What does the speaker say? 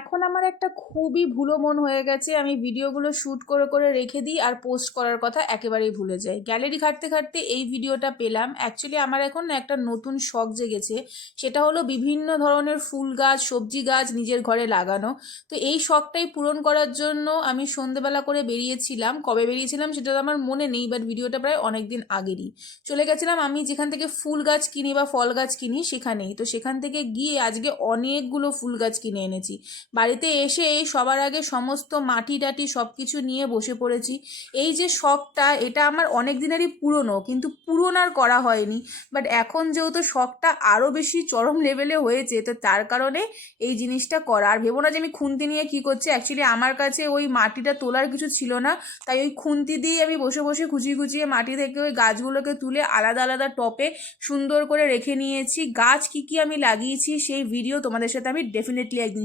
এখন আমার একটা খুবই ভুলো মন হয়ে গেছে, আমি ভিডিওগুলো শ্যুট করে করে রেখে দিই আর পোস্ট করার কথা একেবারেই ভুলে যাই। গ্যালারি ঘাঁটতে ঘাঁটতে এই ভিডিওটা পেলাম। অ্যাকচুয়ালি আমার এখন না একটা নতুন শখ জেগেছে, সেটা হলো বিভিন্ন ধরনের ফুল গাছ, সবজি গাছ নিজের ঘরে লাগানো। তো এই শখটাই পূরণ করার জন্য আমি সন্ধেবেলা করে বেরিয়েছিলাম। কবে বেরিয়েছিলাম সেটা তো আমার মনে নেই, বাট ভিডিওটা প্রায় অনেক দিন আগেরই। চলে গেছিলাম আমি যেখান থেকে ফুল গাছ কিনি বা ফল গাছ কিনি সেখানেই। তো সেখান থেকে গিয়ে আজকে অনেকগুলো ফুল গাছ কিনে এনেছি। বাড়িতে এসে সবার আগে সমস্ত মাটি টাটি সব কিছু নিয়ে বসে পড়েছি। এই যে শখটা, এটা আমার অনেক দিনেরই পুরনো, কিন্তু পূরণ আর করা হয়নি। বাট এখন যেহেতু শখটা আরও বেশি চরম লেভেলে হয়েছে, তো তার কারণে এই জিনিসটা করা। আর ভেবো না যে আমি খুন্তি নিয়ে কি করছি, অ্যাকচুয়ালি আমার কাছে ওই মাটিটা তোলার কিছু ছিল না, তাই ওই খুন্তি দিয়ে আমি বসে বসে খুঁচিয়ে খুঁচিয়ে মাটি থেকে ওই গাছগুলোকে তুলে আলাদা আলাদা টপে সুন্দর করে রেখে নিয়েছি। গাছ কি কি আমি লাগিয়েছি সেই ভিডিও তোমাদের সাথে আমি ডেফিনেটলি একদিন